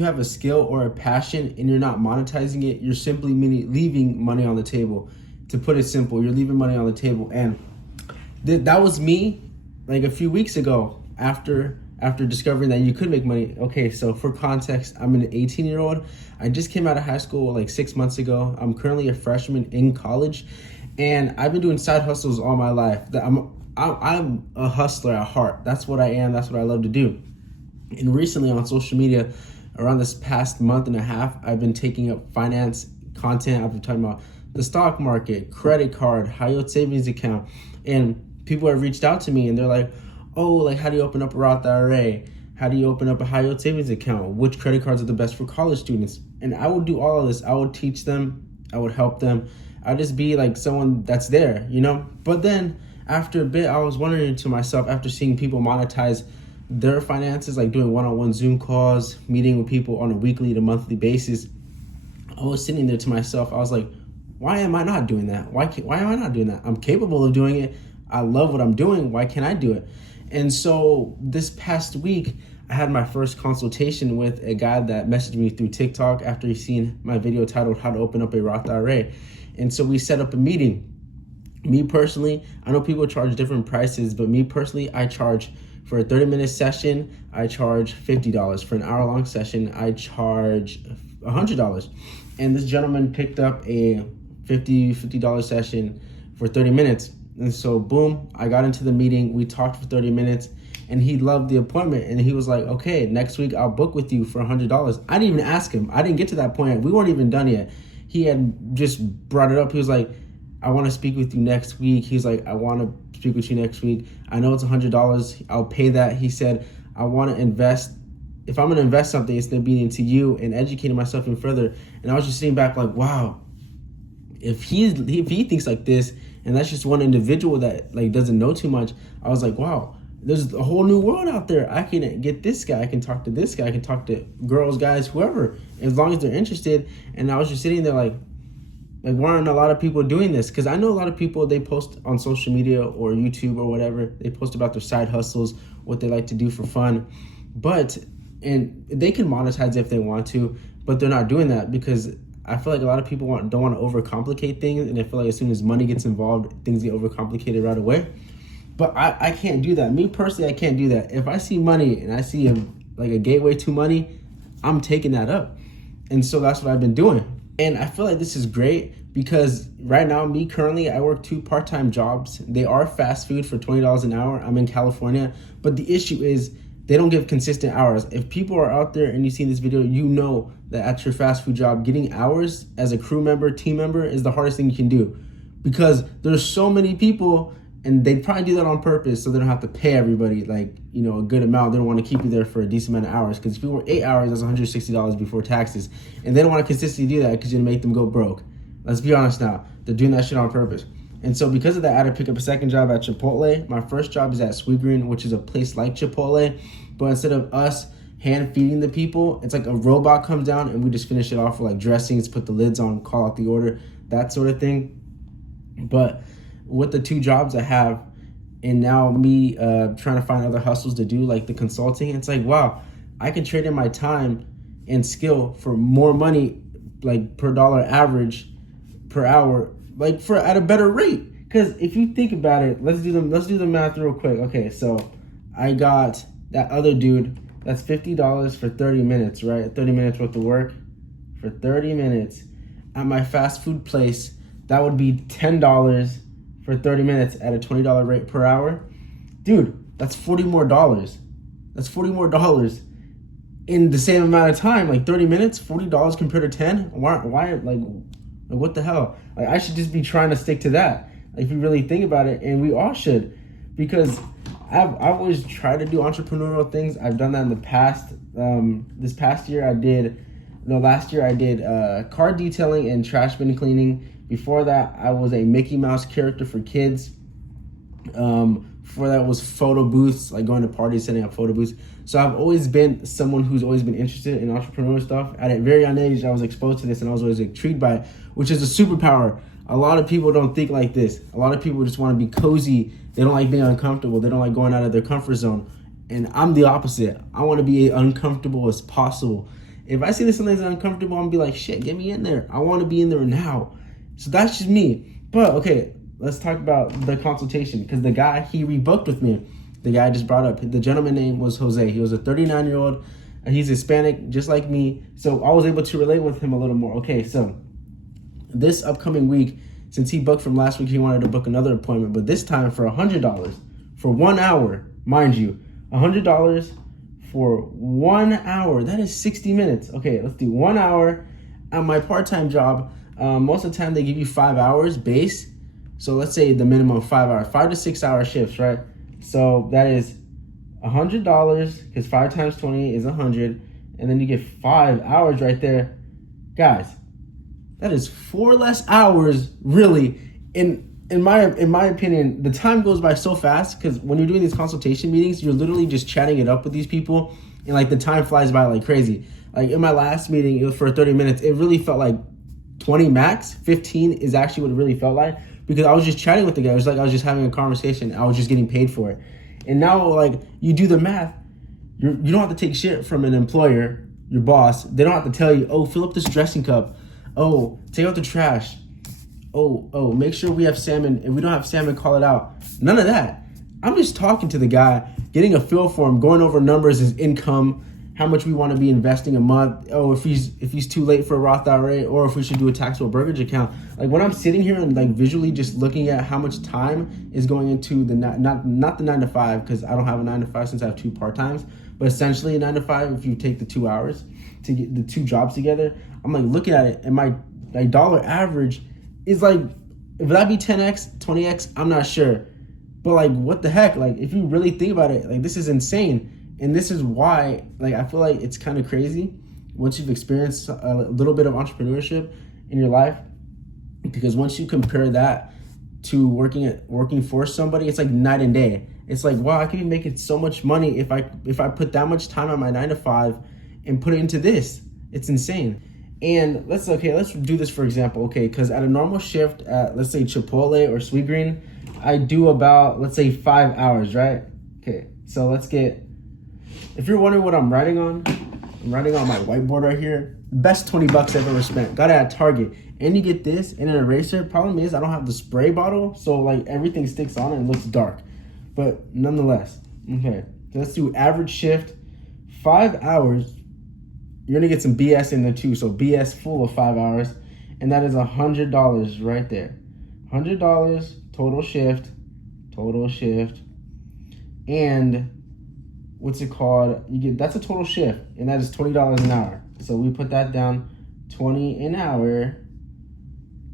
you have a skill or a passion and you're not monetizing it, you're simply leaving money on the table. To put it simple, you're leaving money on the table. And that was me like a few weeks ago after discovering that you could make money. Okay, so for context, I'm an 18-year-old. I just came out of high school like 6 months ago. I'm currently a freshman in college, and I've been doing side hustles all my life. I'm a hustler at heart. That's what I am. That's what I love to do. And recently on social media, around this past month and a half, I've been taking up finance content. I've been talking about the stock market, credit card, high yield savings account, and people have reached out to me and they're like, oh, like, how do you open up a Roth IRA? How do you open up a high yield savings account? Which credit cards are the best for college students? And I would do all of this. I would teach them. I would help them. I'd just be like someone that's there, you know? But then after a bit, I was wondering to myself, after seeing people monetize their finances, like doing one-on-one Zoom calls, meeting with people on a weekly to monthly basis, I was sitting there to myself. I was like, why am I not doing that? Why am I not doing that? I'm capable of doing it. I love what I'm doing. Why can't I do it? And so this past week, I had my first consultation with a guy that messaged me through TikTok after he seen my video titled How to Open Up a Roth IRA. And so we set up a meeting. Me personally, I know people charge different prices, but me personally, I charge for a 30-minute session, I charge $50. For an hour-long session, I charge $100. And this gentleman picked up a $50 session for 30 minutes. And so boom, I got into the meeting. We talked for 30 minutes and he loved the appointment. And he was like, okay, next week I'll book with you for $100. I didn't even ask him. I didn't get to that point. We weren't even done yet. He had just brought it up. He was like, I want to speak with you next week. He's like, I want to speak with you next week. I know it's $100. I'll pay that. He said, I want to invest. If I'm going to invest something, it's going to be into you and educating myself even further. And I was just sitting back like, wow, if he thinks like this, and that's just one individual that like doesn't know too much, I was like, wow, there's a whole new world out there. I can get this guy, I can talk to this guy, I can talk to girls, guys, whoever, as long as they're interested. And I was just sitting there like why aren't a lot of people doing this? Because I know a lot of people, they post on social media or YouTube or whatever, they post about their side hustles, what they like to do for fun, and they can monetize if they want to, but they're not doing that because I feel like a lot of people don't want to overcomplicate things, and I feel like as soon as money gets involved, things get overcomplicated right away. But I can't do that. Me personally, I can't do that. If I see money and I see a gateway to money, I'm taking that up. And so that's what I've been doing. And I feel like this is great because right now, me currently, I work 2 part-time jobs. They are fast food for $20 an hour. I'm in California. But the issue is they don't give consistent hours. If people are out there and you see this video, you know that at your fast food job, getting hours as a crew member, team member is the hardest thing you can do because there's so many people and they probably do that on purpose so they don't have to pay everybody a good amount. They don't want to keep you there for a decent amount of hours because if you work 8 hours, that's $160 before taxes. And they don't want to consistently do that because you're going to make them go broke. Let's be honest now. They're doing that shit on purpose. And so because of that, I had to pick up a second job at Chipotle. My first job is at Sweetgreen, which is a place like Chipotle. But instead of us hand feeding the people, it's like a robot comes down and we just finish it off with like dressings, put the lids on, call out the order, that sort of thing. But with the 2 jobs I have, and now me trying to find other hustles to do, like the consulting, it's like, wow, I can trade in my time and skill for more money, like per dollar average per hour, like at a better rate. Because if you think about it, let's do the math real quick. Okay, so I got that other dude, that's $50 for 30 minutes, right? 30 minutes worth of work for 30 minutes at my fast food place. That would be $10 for 30 minutes at a $20 rate per hour. Dude, that's $40 more. That's $40 more in the same amount of time, like 30 minutes, $40 compared to 10. Why, like what the hell? Like I should just be trying to stick to that. Like, if you really think about it, and we all should, because I've always tried to do entrepreneurial things. I've done that in the past. This past year last year I did car detailing and trash bin cleaning. Before that, I was a Mickey Mouse character for kids. Before that was photo booths, like going to parties, setting up photo booths. So I've always been someone who's always been interested in entrepreneurial stuff. At a very young age, I was exposed to this and I was always intrigued by it, which is a superpower. A lot of people don't think like this. A lot of people just want to be cozy. They don't like being uncomfortable. They don't like going out of their comfort zone. And I'm the opposite. I want to be as uncomfortable as possible. If I see that something's uncomfortable, I'm gonna be like, shit, get me in there. I want to be in there now. So that's just me. But okay, let's talk about the consultation, because the guy, he rebooked with me. The guy I just brought up, the gentleman name was Jose. He was a 39-year-old, and he's Hispanic, just like me. So I was able to relate with him a little more. Okay, so this upcoming week, since he booked from last week, he wanted to book another appointment, but this time for $100 for 1 hour, mind you, $100 for 1 hour. That is 60 minutes. Okay, let's do 1 hour at my part-time job. Most of the time they give you 5 hours base. So let's say the minimum 5 hours, 5 to 6 hour shifts, right? So that is $100, because 5 times 20 is 100, and then you get 5 hours right there. Guys, that is 4 less hours, really. In my opinion, the time goes by so fast, because when you're doing these consultation meetings, you're literally just chatting it up with these people, and like the time flies by like crazy. Like in my last meeting, it was for 30 minutes. It really felt like 20 max. 15 is actually what it really felt like, because I was just chatting with the guy. It was like I was just having a conversation. I was just getting paid for it. And now, like, you do the math, you don't have to take shit from an employer, your boss. They don't have to tell you, oh, fill up this dressing cup. Oh, take out the trash. Oh, make sure we have salmon. If we don't have salmon, call it out. None of that. I'm just talking to the guy, getting a feel for him, going over numbers, his income, how much we want to be investing a month. Oh, if he's too late for a Roth IRA, or if we should do a taxable brokerage account. Like when I'm sitting here and like visually just looking at how much time is going into the not the 9 to 5, because I don't have a 9 to 5 since I have 2 part-times, but essentially a 9 to 5 if you take the 2 hours to get the 2 jobs together. I'm like looking at it, and my like dollar average is like, would that be 10x, 20x? I'm not sure. But like, what the heck? Like, if you really think about it, like, this is insane. And this is why, like, I feel like it's kind of crazy once you've experienced a little bit of entrepreneurship in your life, because once you compare that to working for somebody, it's like night and day. It's like, wow, I could be making so much money if I put that much time on my 9 to 5 and put it into this. It's insane. And let's do this for example, okay? Because at a normal shift at, let's say, Chipotle or Sweetgreen, I do about, let's say, 5 hours, right? Okay, so if you're wondering what I'm writing on my whiteboard right here. Best $20 I've ever spent. Got it at Target. And you get this and an eraser. Problem is, I don't have the spray bottle, so like everything sticks on and looks dark. But nonetheless, okay. So let's do average shift, 5 hours. You're gonna get some BS in there too. So BS full of 5 hours, and that is $100 right there. $100 total shift, and what's it called? That's a total shift, and that is $20 an hour. So we put that down, 20 an hour,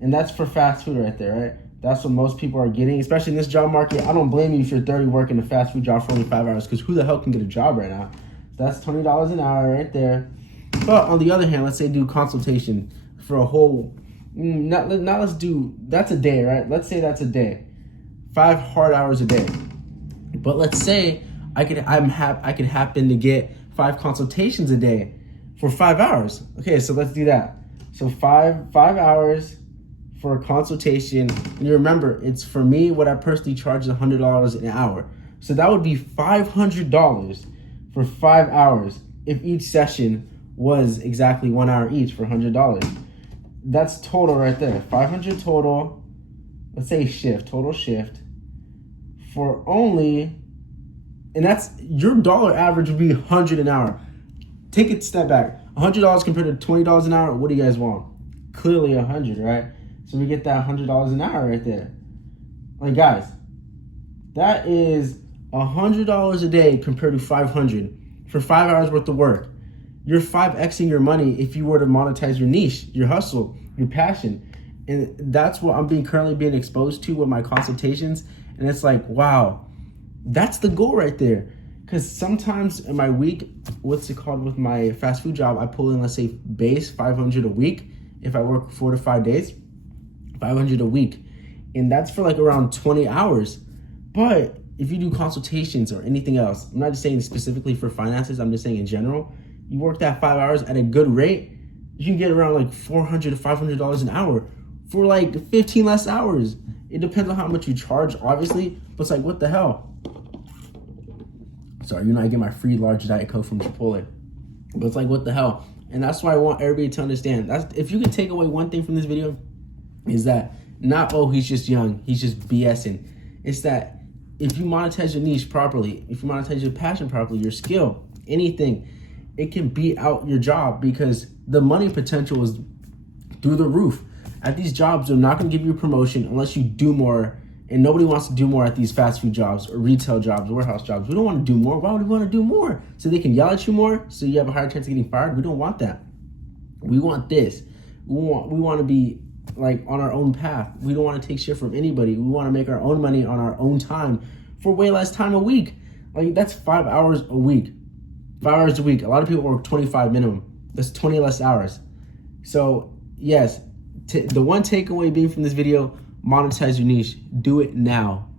and that's for fast food right there, right? That's what most people are getting, especially in this job market. I don't blame you if you're 30 working a fast food job for only 5 hours, because who the hell can get a job right now? So that's $20 an hour right there. But on the other hand, let's say do consultation for a whole, that's a day, right? Let's say that's a day, 5 hard hours a day. But let's say I could happen to get 5 consultations a day for 5 hours. Okay, so let's do that. So five hours for a consultation. And you remember, it's for me, what I personally charge is $100 an hour. So that would be $500 for 5 hours if each session was exactly 1 hour each for $100. That's total right there. 500 total. Let's say total shift for only, and that's your dollar average would be $100 an hour. Take a step back. $100 compared to $20 an hour. What do you guys want? Clearly 100, right? So we get that $100 an hour right there. Like, guys, that is $100 a day compared to 500 for 5 hours worth of work. You're 5xing your money if you were to monetize your niche, your hustle, your passion. And that's what I'm currently being exposed to with my consultations. And it's like, wow, that's the goal right there. Because sometimes in my week, with my fast food job, I pull in, let's say, base 500 a week. If I work 4 to 5 days, 500 a week. And that's for like around 20 hours. But if you do consultations or anything else, I'm not just saying specifically for finances, I'm just saying in general, you work that 5 hours at a good rate, you can get around like $400 to $500 an hour for like 15 less hours. It depends on how much you charge, obviously, but it's like, what the hell? Sorry, I get my free large Diet Coke from Chipotle. But it's like, what the hell? And that's why I want everybody to understand. That's, if you can take away one thing from this video, is that not, oh, he's just young, he's just BSing. It's that if you monetize your niche properly, if you monetize your passion properly, your skill, anything, it can beat out your job, because the money potential is through the roof. At these jobs, they're not going to give you a promotion unless you do more, and nobody wants to do more at these fast food jobs or retail jobs, warehouse jobs. We don't want to do more. Why would we want to do more? So they can yell at you more, so you have a higher chance of getting fired? We don't want that. We want this. We want to be like on our own path. We don't want to take shit from anybody. We want to make our own money on our own time for way less time a week. Like, that's 5 hours a week. 5 hours a week. A lot of people work 25 minimum. That's 20 less hours. So yes, the one takeaway being from this video, monetize your niche. Do it now.